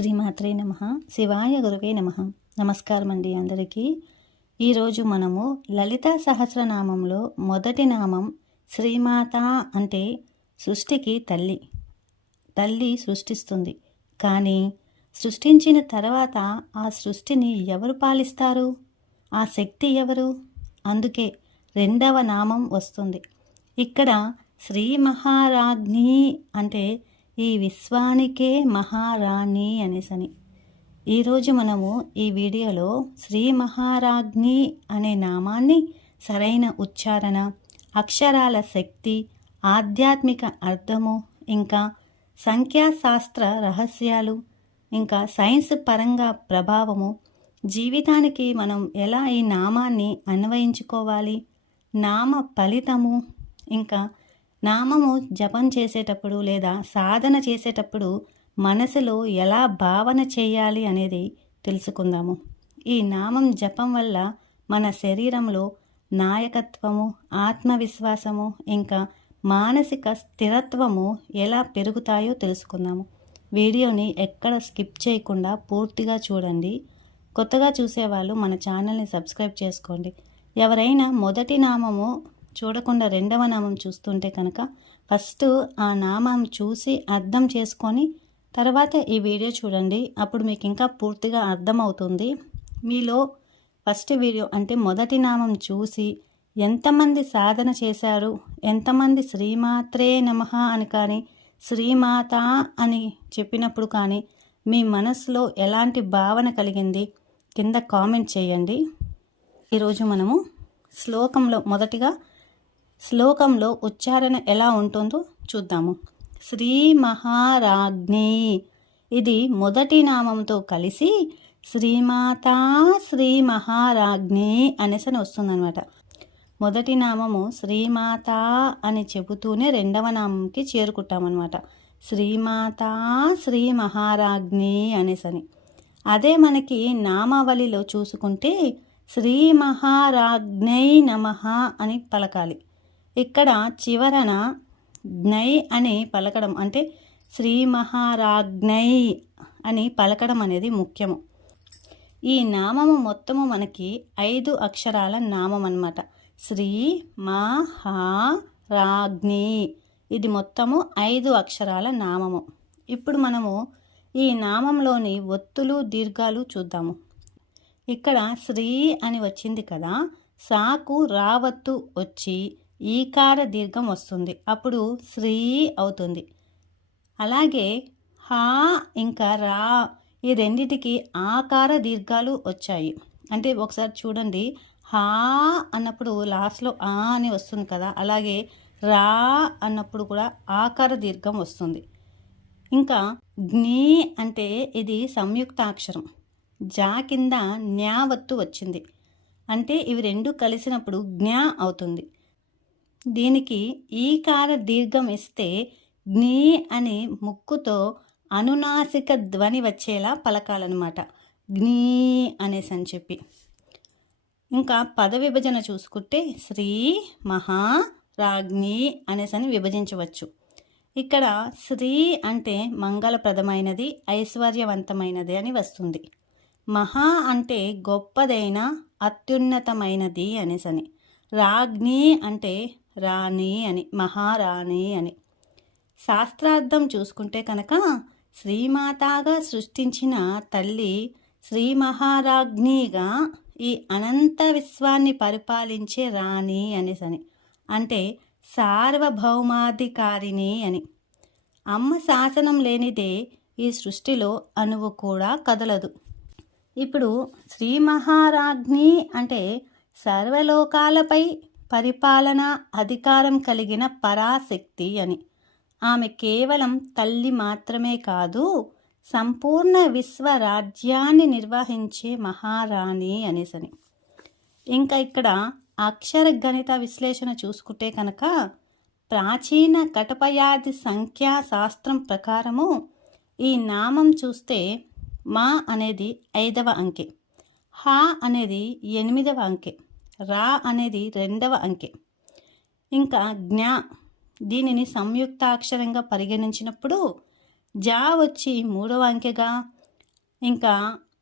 శ్రీమాత్రే నమః. శివాయ గురువే నమః. నమస్కారం అండి అందరికీ. ఈరోజు మనము లలితా సహస్రనామంలో మొదటి నామం శ్రీమాత అంటే సృష్టికి తల్లి. తల్లి సృష్టిస్తుంది, కానీ సృష్టించిన తర్వాత ఆ సృష్టిని ఎవరు పాలిస్తారు? ఆ శక్తి ఎవరు? అందుకే రెండవ నామం వస్తుంది. ఇక్కడ శ్రీ మహారాజ్ఞి అంటే ఈ విశ్వానికే మహారాణి అనేసని. ఈరోజు మనము ఈ వీడియోలో శ్రీ మహారాజ్ఞి అనే నామాన్ని సరైన ఉచ్చారణ, అక్షరాల శక్తి, ఆధ్యాత్మిక అర్థము, ఇంకా సంఖ్యాశాస్త్ర రహస్యాలు, ఇంకా సైన్స్ పరంగా ప్రభావము, జీవితానికి మనం ఎలా ఈ నామాన్ని అన్వయించుకోవాలి, నామ ఫలితము, ఇంకా నామము జపం చేసేటప్పుడు లేదా సాధన చేసేటప్పుడు మనసులో ఎలా భావన చేయాలి అనేది తెలుసుకుందాము. ఈ నామం జపం వల్ల మన శరీరంలో నాయకత్వము, ఆత్మవిశ్వాసము, ఇంకా మానసిక స్థిరత్వము ఎలా పెరుగుతాయో తెలుసుకుందాము. వీడియోని ఎక్కడ స్కిప్ చేయకుండా పూర్తిగా చూడండి. కొత్తగా చూసేవాళ్ళు మన ఛానల్ని సబ్స్క్రైబ్ చేసుకోండి. ఎవరైనా మొదటి నామము చూడకుండా రెండవ నామం చూస్తుంటే కనుక ఫస్ట్ ఆ నామం చూసి అర్థం చేసుకొని తర్వాత ఈ వీడియో చూడండి. అప్పుడు మీకు ఇంకా పూర్తిగా అర్థమవుతుంది. మీలో ఫస్ట్ వీడియో అంటే మొదటి నామం చూసి ఎంతమంది సాధన చేశారు, ఎంతమంది శ్రీమాత్రే నమః అని కానీ శ్రీమాత అని చెప్పినప్పుడు కానీ మీ మనసులో ఎలాంటి భావన కలిగింది కింద కామెంట్ చేయండి. ఈరోజు మనము శ్లోకంలో ఉచ్చారణ ఎలా ఉంటుందో చూద్దాము. శ్రీ మహారాజ్ఞి, ఇది మొదటి నామంతో కలిసి శ్రీమాత శ్రీ మహారాజ్ఞి అనేసని వస్తుందన్నమాట. మొదటి నామము శ్రీమాత అని చెబుతూనే రెండవ నామంకి చేరుకుంటామన్నమాట. శ్రీమాత శ్రీ మహారాజ్ఞి అనేసని. అదే మనకి నామావళిలో చూసుకుంటే శ్రీ మహారాజ్ఞై నమః అని పలకాలి. ఇక్కడ చివరన జ్ఞై అని పలకడం అంటే శ్రీ మహారాజ్ఞై అని పలకడం అనేది ముఖ్యము. ఈ నామము మొత్తము మనకి 5 అక్షరాల నామం అన్నమాట. శ్రీ మహారాజ్ఞి, ఇది మొత్తము 5 అక్షరాల నామము. ఇప్పుడు మనము ఈ నామంలోని ఒత్తులు దీర్ఘాలు చూద్దాము. ఇక్కడ శ్రీ అని వచ్చింది కదా, సాకు రావత్తు వచ్చి ఈకార దీర్ఘం వస్తుంది, అప్పుడు శ్రీ అవుతుంది. అలాగే హా ఇంకా రా ఈ రెండిటికి ఆకార దీర్ఘాలు వచ్చాయి. అంటే ఒకసారి చూడండి, హా అన్నప్పుడు లాస్ట్లో ఆ అని వస్తుంది కదా, అలాగే రా అన్నప్పుడు కూడా ఆకార దీర్ఘం వస్తుంది. ఇంకా జ్ఞి అంటే ఇది సంయుక్తాక్షరం, జా కింద న్యావత్తు వచ్చింది, అంటే ఇవి రెండు కలిసినప్పుడు జ్ఞా అవుతుంది. దీనికి ఈకార దీర్ఘం ఇస్తే జ్ఞీ అని ముక్కుతో అనునాసిక ధ్వని వచ్చేలా పలకాలన్నమాట, జ్ఞీ అనేసి అని చెప్పి. ఇంకా పద విభజన చూసుకుంటే శ్రీ మహా రాజ్ఞి అనేసని విభజించవచ్చు. ఇక్కడ శ్రీ అంటే మంగళప్రదమైనది, ఐశ్వర్యవంతమైనది అని వస్తుంది. మహా అంటే గొప్పదైన, అత్యున్నతమైనది అనేసని. రాజ్ఞి అంటే రాణి అని, మహారాణి అని. శాస్త్రార్థం చూసుకుంటే కనుక శ్రీమాతాగా సృష్టించిన తల్లి శ్రీ మహారాజ్ఞిగా ఈ అనంత విశ్వాన్ని పరిపాలించే రాణి అనేసని, అంటే సార్వభౌమాధికారిణి అని. అమ్మ శాసనం లేనిదే ఈ సృష్టిలో అణువు కూడా కదలదు. ఇప్పుడు శ్రీ మహారాజ్ఞి అంటే సర్వలోకాలపై పరిపాలన అధికారం కలిగిన పరాశక్తి అని. ఆమె కేవలం తల్లి మాత్రమే కాదు, సంపూర్ణ విశ్వరాజ్యాన్ని నిర్వహించే మహారాణి అనేసని. ఇంకా ఇక్కడ అక్షర గణిత విశ్లేషణ చూసుకుంటే కనుక ప్రాచీన కటపయాది సంఖ్యా శాస్త్రం ప్రకారము ఈ నామం చూస్తే మా అనేది 5వ అంకె, హా అనేది 8వ అంకె, రా అనేది 2వ అంకె. ఇంకా జ్ఞా, దీనిని సంయుక్తాక్షరంగా పరిగణించినప్పుడు జా వచ్చి 3వ అంకెగా, ఇంకా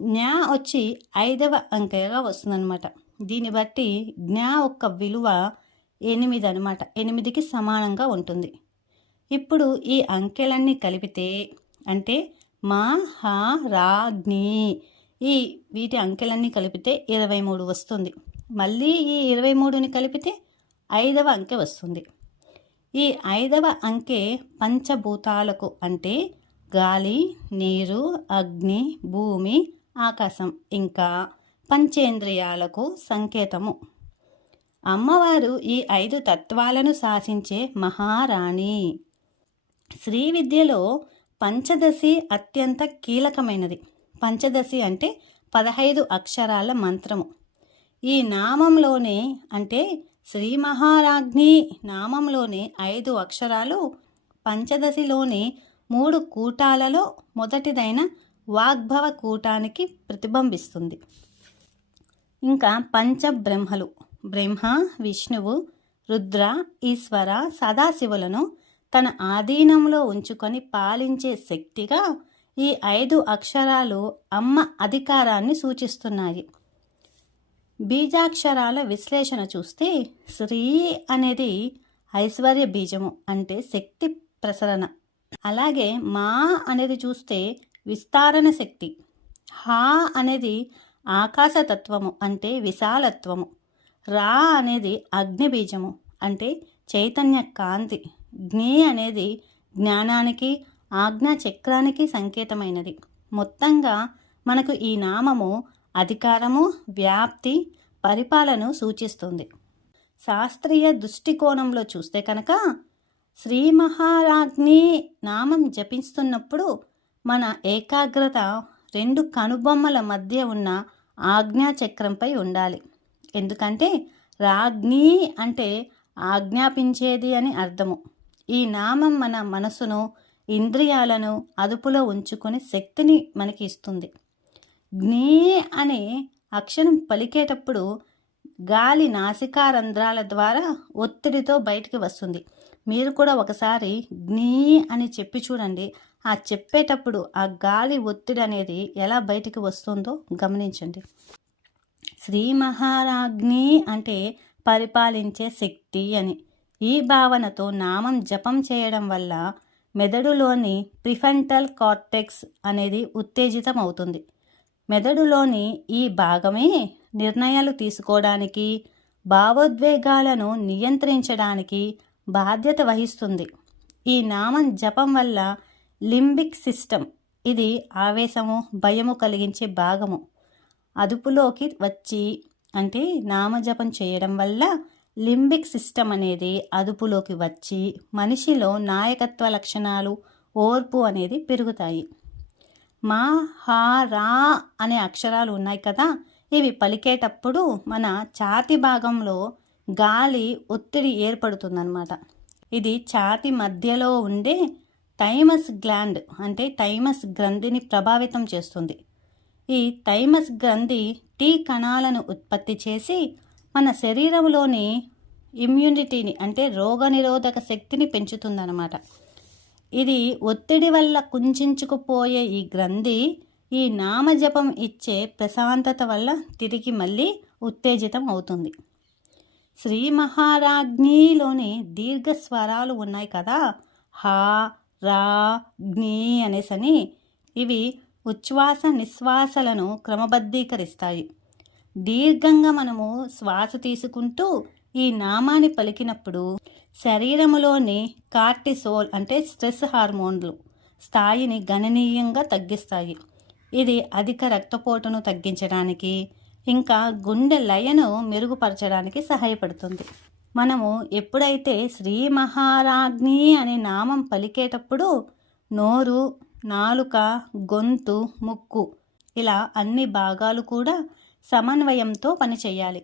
జ్ఞా వచ్చి 5వ అంకెగా వస్తుందన్నమాట. దీన్ని బట్టి జ్ఞా యొక్క విలువ 8 అనమాట. 8కి సమానంగా ఉంటుంది. ఇప్పుడు ఈ అంకెలన్నీ కలిపితే అంటే మహారాజ్ఞి ఈ వీటి అంకెలన్నీ కలిపితే 23 వస్తుంది. మళ్ళీ ఈ 23ని కలిపితే 5వ అంకె వస్తుంది. ఈ 5వ అంకె పంచభూతాలకు అంటే గాలి, నీరు, అగ్ని, భూమి, ఆకాశం ఇంకా పంచేంద్రియాలకు సంకేతము. అమ్మవారు ఈ 5 తత్వాలను శాసించే మహారాణి. శ్రీ విద్యలో పంచదశి అత్యంత కీలకమైనది. పంచదశి అంటే 15 అక్షరాల మంత్రము. ఈ నామంలోనే అంటే శ్రీ మహారాజ్ఞి నామంలోని 5 అక్షరాలు పంచదశిలోని 3 కూటాలలో మొదటిదైన వాగ్భవ కూటానికి ప్రతిబింబిస్తుంది. ఇంకా పంచబ్రహ్మలు బ్రహ్మ, విష్ణువు, రుద్ర, ఈశ్వర, సదాశివులను తన ఆధీనంలో ఉంచుకొని పాలించే శక్తిగా ఈ 5 అక్షరాలు అమ్మ అధికారాన్ని సూచిస్తున్నాయి. బీజాక్షరాల విశ్లేషణ చూస్తే శ్రీ అనేది ఐశ్వర్య బీజము అంటే శక్తి ప్రసరణ. అలాగే మా అనేది చూస్తే విస్తారణ శక్తి. హా అనేది ఆకాశతత్వము అంటే విశాలత్వము. రా అనేది అగ్ని బీజము అంటే చైతన్య కాంతి. జ్ఞి అనేది జ్ఞానానికి ఆజ్ఞా చక్రానికి సంకేతమైనది. మొత్తంగా మనకు ఈ నామము అధికారము, వ్యాప్తి, పరిపాలన సూచిస్తుంది. శాస్త్రీయ దృష్టికోణంలో చూస్తే కనుక శ్రీ మహారాజ్ఞి నామం జపిస్తున్నప్పుడు మన ఏకాగ్రత 2 కనుబొమ్మల మధ్య ఉన్న ఆజ్ఞాచక్రంపై ఉండాలి. ఎందుకంటే రాజ్ఞి అంటే ఆజ్ఞాపించేది అని అర్థము. ఈ నామం మన మనసును, ఇంద్రియాలను అదుపులో ఉంచుకొని శక్తిని మనకి ఇస్తుంది. జ్ఞీ అనే అక్షరం పలికేటప్పుడు గాలి నాసికారంధ్రాల ద్వారా ఒత్తిడితో బయటికి వస్తుంది. మీరు కూడా ఒకసారి జ్ఞీ అని చెప్పి చూడండి. ఆ చెప్పేటప్పుడు ఆ గాలి ఒత్తిడి అనేది ఎలా బయటికి వస్తుందో గమనించండి. శ్రీ మహారాజ్ఞి అంటే పరిపాలించే శక్తి అని. ఈ భావనతో నామం జపం చేయడం వల్ల మెదడులోని ప్రిఫ్రంటల్ కార్టెక్స్ అనేది ఉత్తేజితం అవుతుంది. మెదడులోని ఈ భాగమే నిర్ణయాలు తీసుకోవడానికి, భావోద్వేగాలను నియంత్రించడానికి బాధ్యత వహిస్తుంది. ఈ నామం జపం వల్ల లింబిక్ సిస్టమ్, ఇది ఆవేశము, భయము కలిగించే భాగము అదుపులోకి వచ్చి అంటే నామజపం చేయడం వల్ల లింబిక్ సిస్టమ్ అనేది అదుపులోకి వచ్చి మనిషిలో నాయకత్వ లక్షణాలు, ఓర్పు అనేది పెరుగుతాయి. మా, హా, రా అనే అక్షరాలు ఉన్నాయి కదా, ఇవి పలికేటప్పుడు మన ఛాతి భాగంలో గాలి ఒత్తిడి ఏర్పడుతుందన్నమాట. ఇది ఛాతి మధ్యలో ఉండే థైమస్ గ్లాండ్ అంటే థైమస్ గ్రంథిని ప్రభావితం చేస్తుంది. ఈ థైమస్ గ్రంథి టీ కణాలను ఉత్పత్తి చేసి మన శరీరంలోని ఇమ్యూనిటీని అంటే రోగనిరోధక శక్తిని పెంచుతుందన్నమాట. ఇది ఒత్తిడి వల్ల కుంచుకుపోయే ఈ గ్రంథి ఈ నామజపం ఇచ్చే ప్రశాంతత వల్ల తిరిగి మళ్ళీ ఉత్తేజితం అవుతుంది. శ్రీ మహారాజ్ఞిలోని దీర్ఘ స్వరాలు ఉన్నాయి కదా, హా, రా, జ్ఞి అనేసని. ఇవి ఉచ్ఛ్వాస నిశ్వాసలను క్రమబద్ధీకరిస్తాయి. దీర్ఘంగా మనము శ్వాస తీసుకుంటూ ఈ నామాన్ని పలికినప్పుడు శరీరములోని కార్టిసోల్ అంటే స్ట్రెస్ హార్మోన్లు స్థాయిని గణనీయంగా తగ్గిస్తాయి. ఇది అధిక రక్తపోటును తగ్గించడానికి ఇంకా గుండె లయను మెరుగుపరచడానికి సహాయపడుతుంది. మనము ఎప్పుడైతే శ్రీ మహారాజ్ఞి అనే నామం పలికేటప్పుడు నోరు, నాలుక, గొంతు, ముక్కు ఇలా అన్ని భాగాలు కూడా సమన్వయంతో పనిచేయాలి.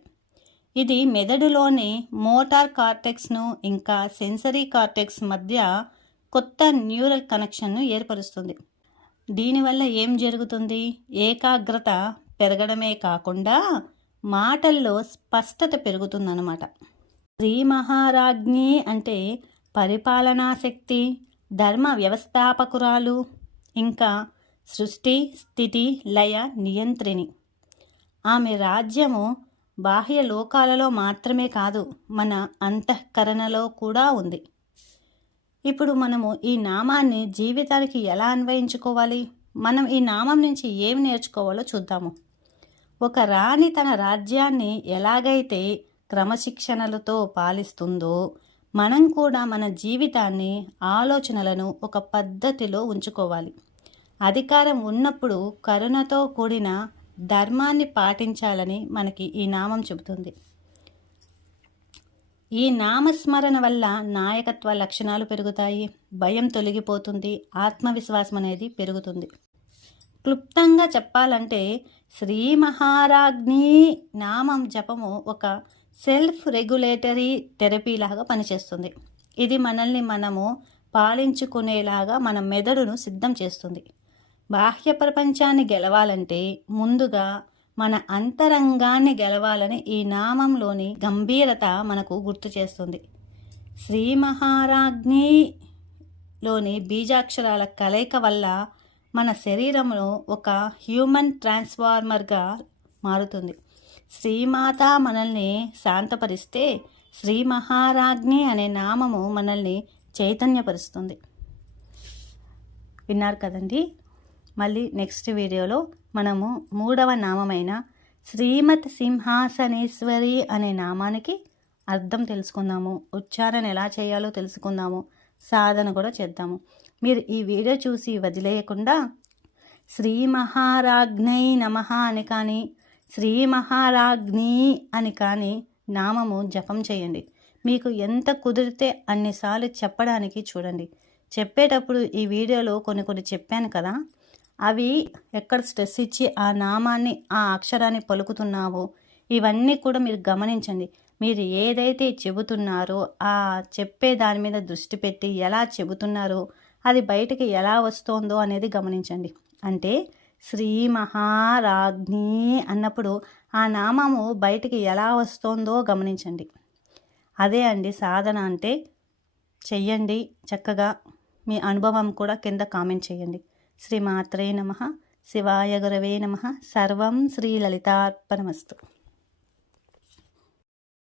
ఇది మెదడులోని మోటార్ కార్టెక్స్ను ఇంకా సెన్సరీ కార్టెక్స్ మధ్య కొత్త న్యూరల్ కనెక్షన్ను ఏర్పరుస్తుంది. దీనివల్ల ఏం జరుగుతుంది? ఏకాగ్రత పెరగడమే కాకుండా మాటల్లో స్పష్టత పెరుగుతుందన్నమాట. శ్రీ మహారాజ్ఞి అంటే పరిపాలనా శక్తి, ధర్మ వ్యవస్థాపకురాలు ఇంకా సృష్టి స్థితి లయ నియంత్రిణి. ఆమె రాజ్యము బాహ్య లోకాలలో మాత్రమే కాదు, మన అంతఃకరణలో కూడా ఉంది. ఇప్పుడు మనము ఈ నామాన్ని జీవితానికి ఎలా అన్వయించుకోవాలి? మనం ఈ నామం నుంచి ఏమి నేర్చుకోవాలో చూద్దాము. ఒక రాణి తన రాజ్యాన్ని ఎలాగైతే క్రమశిక్షణలతో పాలిస్తుందో, మనం కూడా మన జీవితాన్ని, ఆలోచనలను ఒక పద్ధతిలో ఉంచుకోవాలి. అధికారం ఉన్నప్పుడు కరుణతో కూడిన ధర్మాన్ని పాటించాలని మనకి ఈ నామం చెబుతుంది. ఈ నామస్మరణ వల్ల నాయకత్వ లక్షణాలు పెరుగుతాయి, భయం తొలగిపోతుంది, ఆత్మవిశ్వాసం అనేది పెరుగుతుంది. క్లుప్తంగా చెప్పాలంటే శ్రీ మహారాజ్ఞి నామం జపము ఒక సెల్ఫ్ రెగ్యులేటరీ థెరపీ లాగా పనిచేస్తుంది. ఇది మనల్ని మనము పాలించుకునేలాగా మన మెదడును సిద్ధం చేస్తుంది. బాహ్య ప్రపంచాన్ని గెలవాలంటే ముందుగా మన అంతరంగాన్ని గెలవాలని ఈ నామంలోని గంభీరత మనకు గుర్తు చేస్తుంది. శ్రీ మహారాజ్ఞిలోని బీజాక్షరాల కలయిక వల్ల మన శరీరంలో ఒక హ్యూమన్ ట్రాన్స్ఫార్మర్గా మారుతుంది. శ్రీమాత మనల్ని శాంతపరిస్తే శ్రీ మహారాజ్ఞి అనే నామము మనల్ని చైతన్యపరుస్తుంది. విన్నారు కదండి. మళ్ళీ నెక్స్ట్ వీడియోలో మనము 3వ నామమైన శ్రీమత్ సింహాసనేశ్వరి అనే నామానికి అర్థం తెలుసుకుందాము, ఉచ్చారణ ఎలా చేయాలో తెలుసుకుందాము, సాధన కూడా చేద్దాము. మీరు ఈ వీడియో చూసి వదిలేయకుండా శ్రీ మహారాజ్ఞై నమః అని కానీ, శ్రీ మహారాజ్ఞి అని కానీ నామము జపం చేయండి. మీకు ఎంత కుదిరితే అన్నిసార్లు చెప్పడానికి చూడండి. చెప్పేటప్పుడు ఈ వీడియోలో కొన్ని చెప్పాను కదా, అవి ఎక్కడ స్ట్రెస్ ఇచ్చి ఆ నామాన్ని, ఆ అక్షరాన్ని పలుకుతున్నావో ఇవన్నీ కూడా మీరు గమనించండి. మీరు ఏదైతే చెబుతున్నారో ఆ చెప్పే దాని మీద దృష్టి పెట్టి ఎలా చెబుతున్నారో అది బయటికి ఎలా వస్తోందో అనేది గమనించండి. అంటే శ్రీ మహారాజ్ఞి అన్నప్పుడు ఆ నామము బయటికి ఎలా వస్తోందో గమనించండి. అదే అండి సాధన అంటే. చెయ్యండి చక్కగా. మీ అనుభవం కూడా కింద కామెంట్ చేయండి. శ్రీమాత్రే నమః. శివాయ గురవే నమః. సర్వం శ్రీ లలితార్పణమస్తు.